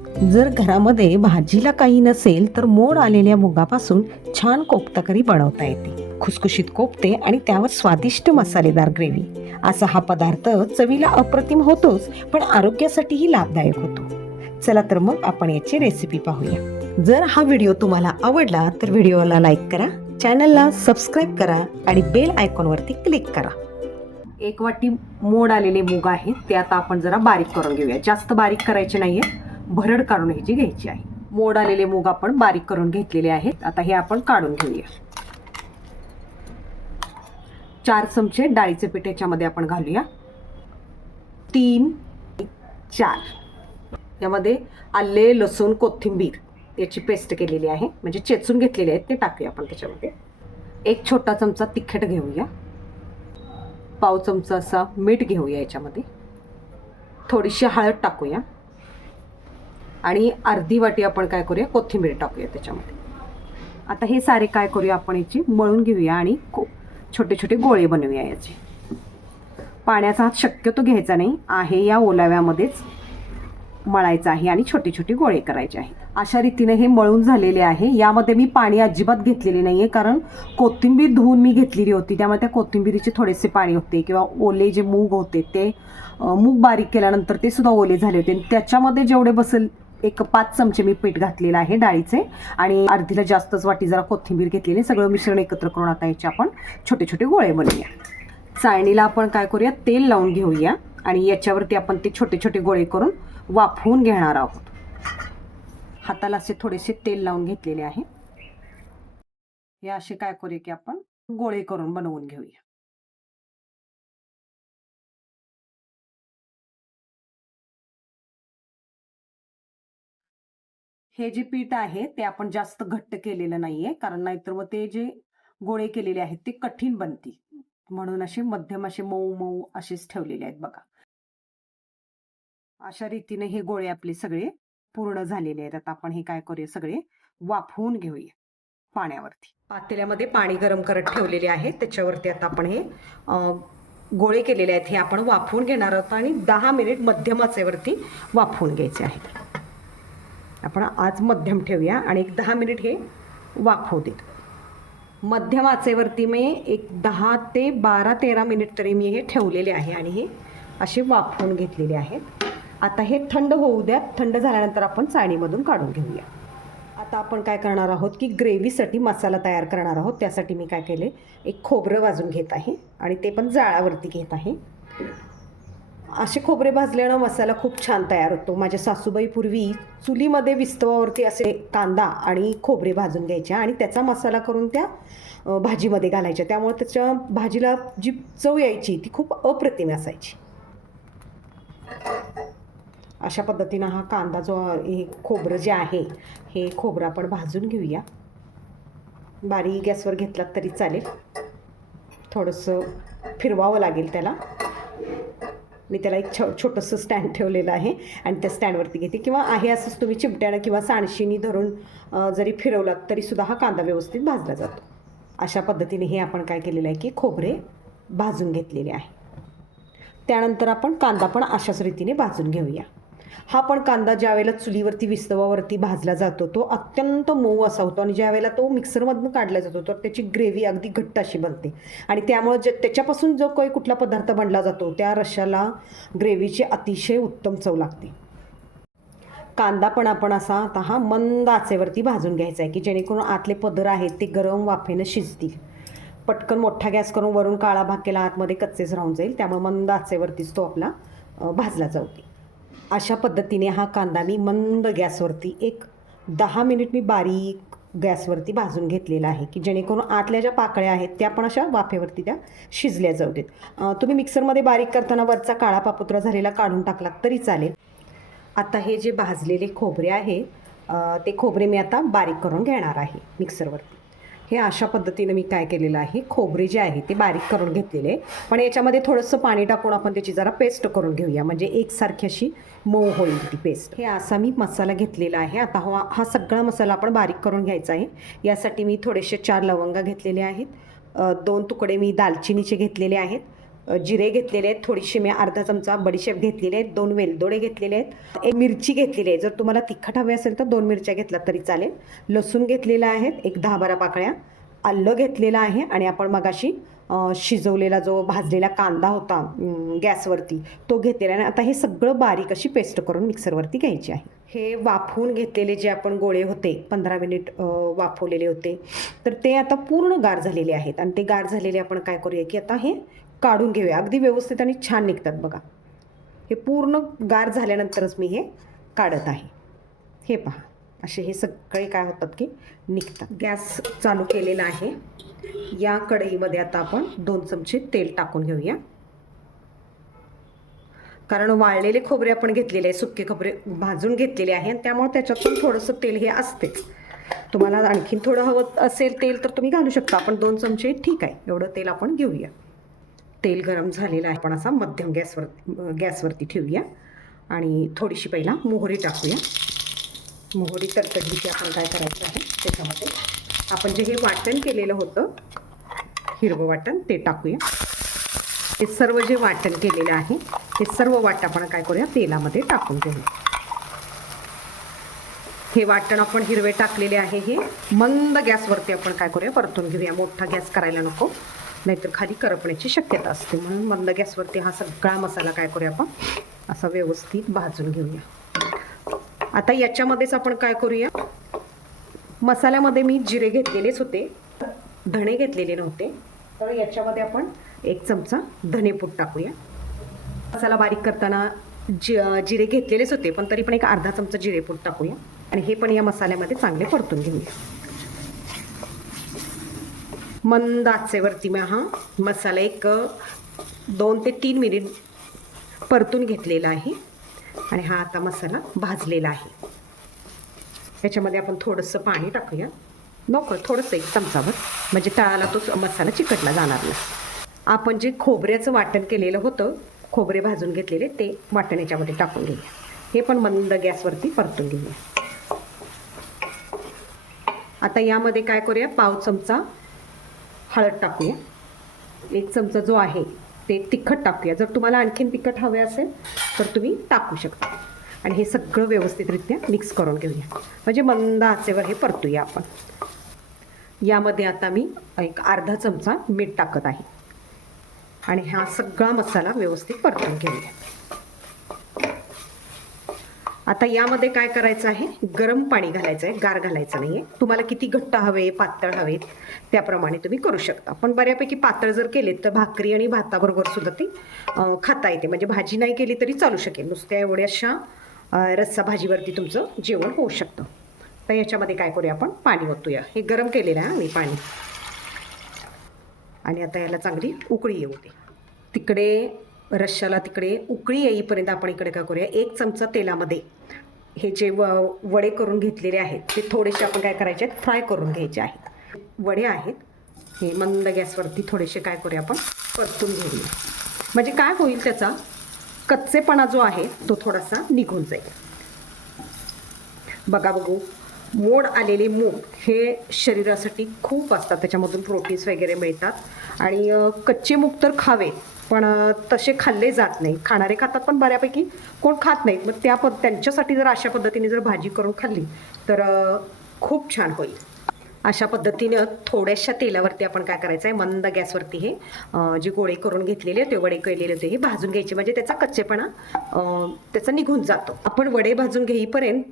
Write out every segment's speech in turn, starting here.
जर घरामध्ये भाजीला काही नसेल तर मोड आलेल्या मुगापासून छान कोफ्ता करी बनवता येते. खुसखुशीत कोफ्ते आणि त्यावर स्वादिष्ट मसालेदार ग्रेव्ही. असा हा पदार्थ चवीला अप्रतिम होतोच, पण आरोग्यासाठीही लाभदायक होतो. चला तर मग आपण याची रेसिपी पाहूया. जर हा व्हिडिओ तुम्हाला आवडला तर व्हिडिओला लाईक करा, चॅनलला सबस्क्राईब करा आणि बेल आयकॉनवरती क्लिक करा. 1 वाटी मोड आलेले मूग आहेत, ते आता आपण जरा बारीक करून घेऊया. जास्त बारीक करायचे नाहीये, भरड काढून ह्याची घ्यायची आहे. मोड आलेले मूग आपण बारीक करून घेतलेले आहेत. आता हे आपण काढून घेऊया. 4 चमचे डाळीचे पीठ याच्यामध्ये आपण घालूया. 3 4 यामध्ये आले, लसूण, कोथिंबीर याची पेस्ट केलेली आहे, म्हणजे चेचून घेतलेले आहेत, ते टाकूया आपण त्याच्यामध्ये. 1 छोटा चमचा तिखट घेऊया. पाव चमचा असा मीठ घेऊया याच्यामध्ये. थोडीशी हळद टाकूया आणि अर्धी वाटी आपण काय करूया, कोथिंबीर टाकूया त्याच्यामध्ये. आता हे सारे काय करूया, आपण याची मळून घेऊया आणि छोटे छोटे गोळे बनवूया याचे. पाण्याचा हात शक्यतो घ्यायचा नाही आहे, या ओलाव्यामध्येच मळायचं आहे आणि छोटे छोटे गोळे करायचे आहेत. अशा रीतीने हे मळून झालेले आहे. यामध्ये मी पाणी अजिबात घेतलेले नाही आहे, कारण कोथिंबीर धुवून मी घेतलेली होती, त्यामुळे त्या कोथिंबीरीचे थोडेसे पाणी होते, किंवा ओले जे मूग होते ते मूग बारीक केल्यानंतर ते सुद्धा ओले झाले होते. त्याच्यामध्ये जेवढे बसेल, एक 5 चमचे मी पीठ घातलेलं आहे डाळीचे, आणि अर्धीला जास्तच वाटी जरा कोथिंबीर घेतलेली. सगळं मिश्रण एकत्र करून आता याचे आपण छोटे छोटे गोळे बनवूया. चाळणीला आपण काय करूया, तेल लावून घेऊया आणि याच्यावरती आपण ते छोटे छोटे गोळे करून वाफवून घेणार आहोत. हाताला असे थोडेसे तेल लावून घेतलेले आहे. हे असे काय करूया की आपण गोळे करून बनवून घेऊया. हे जे पीठ आहे ते आपण जास्त घट्ट केलेलं नाहीये, कारण नाहीतर मग ते जे गोळे केलेले आहेत ते कठीण बनतील. म्हणून असे मध्यम, असे मऊ मऊ असेच ठेवलेले आहेत बघा. अशा रीतीने हे गोळे आपले सगळे पूर्ण झालेले आहेत. आता आपण हे काय करूया, सगळे वाफवून घेऊया पाण्यावरती. पातेल्यामध्ये पाणी गरम करत ठेवलेले आहे, त्याच्यावरती आता आपण हे गोळे केलेले आहेत हे आपण वाफवून घेणार आहोत आणि 10 मिनिट मध्यम आचेवरती वाफवून घ्यायचे आहेत. आपण आज मध्यम ठेवूया आणि एक 10 मिनिट हे वाफवू देत. मध्यम आचेवरती मी एक 10 ते 12-13 मिनिट तरी मी हे ठेवलेले आहे आणि हे असे वाफवून घेतलेले आहेत. आता हे थंड होऊ द्या. थंड झाल्यानंतर आपण चाळणीमधून काढून घेऊया. आता आपण काय करणार आहोत की ग्रेव्हीसाठी मसाला तयार करणार आहोत. त्यासाठी मी काय केले, एक खोबरं भाजून घेत आहे आणि ते पण जाळावरती घेत आहे. असे खोबरे भाजल्यानं मसाला खूप छान तयार होतो. माझ्या सासूबाई पूर्वी चुलीमध्ये विस्तवावरती असे कांदा आणि खोबरे भाजून घ्यायच्या आणि त्याचा मसाला करून त्या भाजीमध्ये घालायच्या. त्यामुळे त्याच्या भाजीला जी चव यायची ती खूप अप्रतिम असायची. अशा पद्धतीनं हा कांदा जो हे खोबरं जे आहे, हे खोबरं आपण भाजून घेऊया. बारीक गॅसवर घेतला तरी चालेल, थोडंसं फिरवावं लागेल त्याला. मी त्याला एक छोटंसं स्टँड ठेवलेलं आहे आणि त्या स्टँडवरती घेते, किंवा आहे असंच तुम्ही चिमट्यानं किंवा सांडशीनी धरून जरी फिरवलात तरीसुद्धा हा कांदा व्यवस्थित भाजला जातो. अशा पद्धतीने हे आपण काय केलेलं आहे की खोबरे भाजून घेतलेले आहे. त्यानंतर आपण कांदा पण अशाच रीतीने भाजून घेऊया. हा पण कांदा ज्यावेळेला चुलीवरती विस्तवावरती भाजला जातो तो अत्यंत मऊ असा होतो, आणि ज्यावेळेला तो मिक्सरमधून काढला जातो तर त्याची ग्रेव्ही अगदी घट्ट अशी बनते. आणि त्यामुळे त्याच्यापासून जो काही कुठला पदार्थ बनला जातो त्या रश्श्याला ग्रेव्हीची अतिशय उत्तम चव लागते. कांदा पण आपण असा आता हा मंद आचेवरती भाजून घ्यायचा आहे, की जेणेकरून आतले पदर आहेत ते गरम वाफेनं शिजतील. पटकन मोठा गॅस करून वरून काळा भाग केला, आतमध्ये कच्चेच राहून जाईल. त्यामुळे मंद आचेवरतीच तो आपला भाजला जातो. अशा पद्धतीने हा कांदा मी मंद गॅसवरती एक 10 मिनिट मी बारीक गॅसवरती भाजून घेतलेला आहे, की जेणेकरून आतल्या ज्या पाकळ्या आहेत त्या पण अशा वाफेवरती त्या शिजल्या जाऊ देत. तुम्ही मिक्सरमध्ये बारीक करताना वरचा काळा पापुत्रा झालेला काढून टाकला तरी चालेल. आता हे जे भाजलेले खोबरे आहे ते खोबरे मी आता बारीक करून घेणार आहे मिक्सरवरती. हे अशा पद्धतीनं मी काय केलेलं आहे, खोबरे जे आहे ते बारीक करून घेतलेले, पण याच्यामध्ये थोडंसं पाणी टाकून आपण त्याची जरा पेस्ट करून घेऊया, म्हणजे एकसारखी अशी मऊ होईल ती पेस्ट. हे असा मी मसाला घेतलेला आहे. आता हा सगळा मसाला आपण बारीक करून घ्यायचा आहे. यासाठी मी थोडेसे 4 लवंगा घेतलेले आहेत, 2 तुकडे मी दालचिनीचे घेतलेले आहेत, जिरे घेतलेले आहेत, थोडीशी मी अर्धा चमचा बडीशेप घेतलेले आहेत, 2 वेलदोडे घेतलेले आहेत, 1 मिरची घेतलेली आहे. जर तुम्हाला तिखट हवे असेल तर 2 मिरच्या घेतल्या तरी चालेल. लसूण घेतलेला आहे, एक 10-12 पाकळ्या. आलं घेतलेलं आहे आणि आपण मगाशी शिजवलेला जो भाजलेला कांदा होता गॅसवरती तो घेतलेला आहे. आता हे सगळं बारीक अशी पेस्ट करून मिक्सरवरती घ्यायची आहे. हे वाफवून घेतलेले जे आपण गोळे होते 15 मिनिट वाफवलेले होते, तर ते आता पूर्ण गार झालेले आहेत. आणि ते गार झालेले आपण काय करूया की आता हे काढून घेऊया. अगदी व्यवस्थित आणि छान निघतात बघा. हे पूर्ण गार झाल्यानंतरच मी हे काढत आहे. हे पहा, असे हे सगळे काय होतात की निघतात. गॅस चालू केलेला आहे. या कढईमध्ये आता आपण 2 चमचे तेल टाकून घेऊया. कारण वाळलेले खोबरे आपण घेतलेले आहे, सुके खोबरे भाजून घेतलेले आहे आणि त्यामुळे त्याच्यातून थोडंसं तेल हे असते. तुम्हाला आणखीन थोडं हवं असेल तेल तर तुम्ही घालू शकता. आपण 2 चमचे ठीक आहे एवढं तेल आपण घेऊया. तेल गरम झालेलं आहे. आपण असा मध्यम गॅसवरती ठेवूया आणि थोडीशी पहिला मोहरी टाकूया. मोहरी तडतडली की आपण काय करायचं आहे त्याच्यामध्ये आपण जे हे वाटण केलेलं होतं हिरवं वाटण ते टाकूया. हे सर्व जे वाटण केलेलं आहे हे सर्व वाटण आपण काय करूया तेलामध्ये टाकून घेऊया. हे वाटण आपण हिरवे टाकलेले आहे. हे मंद गॅसवरती आपण काय करूया परतून घेऊया. मोठा गॅस करायला नको, नाहीतर खाली करपण्याची शक्यता असते. म्हणून मंद गॅसवरती हा सगळा मसाला काय करूया आपण असा व्यवस्थित भाजून घेऊया. आता याच्यामध्येच आपण काय करूया, मसाल्यामध्ये मी जिरे घेतलेलेच होते, धणे घेतलेले नव्हते, तर याच्यामध्ये आपण 1 चमचा धणेपूड टाकूया. मसाला बारीक करताना जिरे घेतलेलेच होते, पण तरी पण एक अर्धा चमचा जिरेपूड टाकूया आणि हे पण या मसाल्यामध्ये चांगले परतून घेऊया. मंद आचेवरती मी हा मसाला एक 2 ते 3 मिनिट परतून घेतलेला आहे आणि हा आता मसाला भाजलेला आहे. याच्यामध्ये आपण थोडंसं पाणी टाकूया. नको, थोडंसं 1 चमचाभर, म्हणजे तळाला तो मसाला चिकटला जाणार नाही. आपण जे खोबऱ्याचं वाटण केलेलं होतं, खोबरे भाजून घेतलेले ते वाटण याच्यामध्ये टाकून घेऊया. हे पण मंद गॅसवरती परतून घेऊया. आता यामध्ये काय करूया, पाव चमचा हळद टाकूया. 1 चमचा जो आहे ते तिखट टाकूया. जर तुम्हाला आणखीन तिखट हवे असेल तर तुम्ही टाकू शकता. आणि हे सगळं व्यवस्थितरित्या मिक्स करून घेऊया. म्हणजे मंद आचेवर हे परतूया आपण. यामध्ये आता मी एक अर्धा चमचा मीठ टाकत आहे आणि हा सगळा मसाला व्यवस्थित परतून घेऊया. आता यामध्ये काय करायचं आहे, गरम पाणी घालायचं आहे, गार घालायचं नाही आहे. तुम्हाला किती घट्ट हवे पातळ हवे त्याप्रमाणे तुम्ही करू शकता. पण बऱ्यापैकी पातळ जर केले तर भाकरी आणि भाताबरोबर सुद्धा ती खाता येते. म्हणजे भाजी नाही केली तरी चालू शकेल. नुसत्या एवढ्याशा रस्सा भाजीवरती तुमचं जेवण होऊ शकतं. तर याच्यामध्ये काय करूया, आपण पाणी ओतूया. हे गरम केलेलं आहे मी पाणी. आणि आता याला चांगली उकळी येऊ दे. तिकडे रश्श्याला तिकडे उकळी येईपर्यंत आपण इकडे काय करूया, 1 चमचा तेलामध्ये हे जे वडे करून घेतलेले आहेत ते थोडेसे आपण काय करायचे आहेत, फ्राय करून घ्यायचे आहेत. वडे आहेत हे मंद गॅसवरती थोडेसे काय करूया आपण परतून घेऊया. म्हणजे काय होईल, त्याचा कच्चेपणा जो आहे तो थोडासा निघून जाईल. बघू मोड आलेले मूग हे शरीरासाठी खूप असतात, त्याच्यामधून प्रोटीन्स वगैरे मिळतात. आणि कच्चे मूग तर खावे, पण तसे खाल्ले जात नाही. खाणारे खातात पण बऱ्यापैकी कोण खात नाहीत. मग त्यांच्यासाठी जर अशा पद्धतीने जर भाजी करून खाल्ली तर खूप छान होईल. अशा पद्धतीनं थोड्याशा तेलावरती आपण काय करायचं आहे, मंद गॅसवरती हे जे गोळे करून घेतलेले होते, वडे केलेले होते, हे भाजून घ्यायचे. म्हणजे त्याचा कच्चेपणा त्याचा निघून जातो. आपण वडे भाजून घेईपर्यंत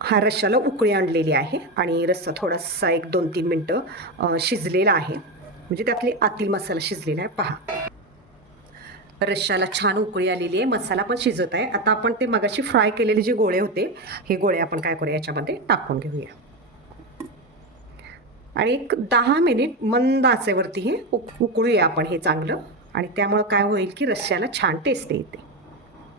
हा रश्श्याला उकळी आणलेली आहे आणि रस्सा थोडासा 1-2-3 मिनटं शिजलेला आहे. म्हणजे त्यातली आतील मसाला शिजलेला आहे. पहा, रश्श्याला छान उकळी आलेली आहे, मसाला पण शिजत आहे. आता आपण ते मगाशी फ्राय केलेले जे गोळे होते हे गोळे आपण काय करूया याच्यामध्ये टाकून घेऊया आणि एक 10 मिनिट मंद आचेवरती हे उकळूया आपण हे चांगलं. आणि त्यामुळं काय होईल की रश्श्याला छान टेस्ट येते.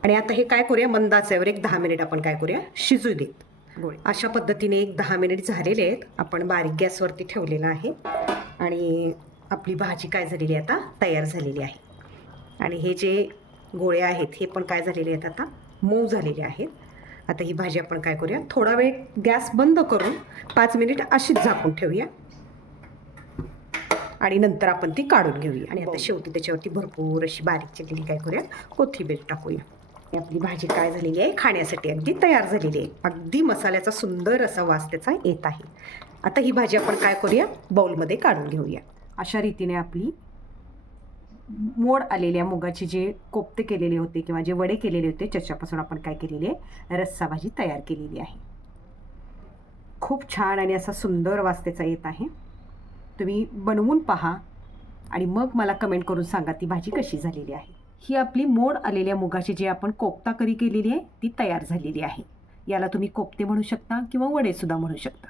आणि आता हे काय करूया, मंद आचेवर एक 10 मिनिट आपण काय करूया शिजू देत गोळे. अशा पद्धतीने एक 10 मिनिट झालेले आहेत. आपण बारीक गॅसवरती ठेवलेलं आहे आणि आपली भाजी काय झालेली आहे, आता तयार झालेली आहे. आणि हे जे गोळे आहेत हे पण काय झालेले आहेत, आता मऊ झालेले आहेत. आता ही भाजी आपण काय करूया, थोडा वेळ गॅस बंद करून 5 मिनिट अशीच झाकून ठेवूया. आणि नंतर आपण ती काढून घेऊया. आणि आता शेवटी त्याच्यावरती भरपूर अशी बारीक चिरलेली काय करूया, कोथिंबीर टाकूया. आपली भाजी काय झालेली आहे, खाण्यासाठी अगदी तयार झालेली आहे. अगदी मसाल्याचा सुंदर असा वास त्याचा येत आहे. आता ही भाजी आपण काय करूया, बाउलमध्ये काढून घेऊया. अशा रीतीने आपली मोड आलेल्या मुगाचे जे कोफ्ते केलेले होते किंवा जे वडे केलेले होते त्याच्यापासून आपण काय केलेली आहे, रस्सा भाजी तयार केलेली आहे. खूप छान आणि असा सुंदर वास त्याचा येत आहे. तुम्ही बनवून पहा आणि मग मला कमेंट करून सांगा ती भाजी कशी झालेली आहे. ही आपली मोड आलेल्या मुगाची जी आपण कोफ्ता करी केलेली आहे ती तयार झालेली आहे. याला तुम्ही कोफ्ते म्हणू शकता किंवा वडेसुद्धा म्हणू शकता.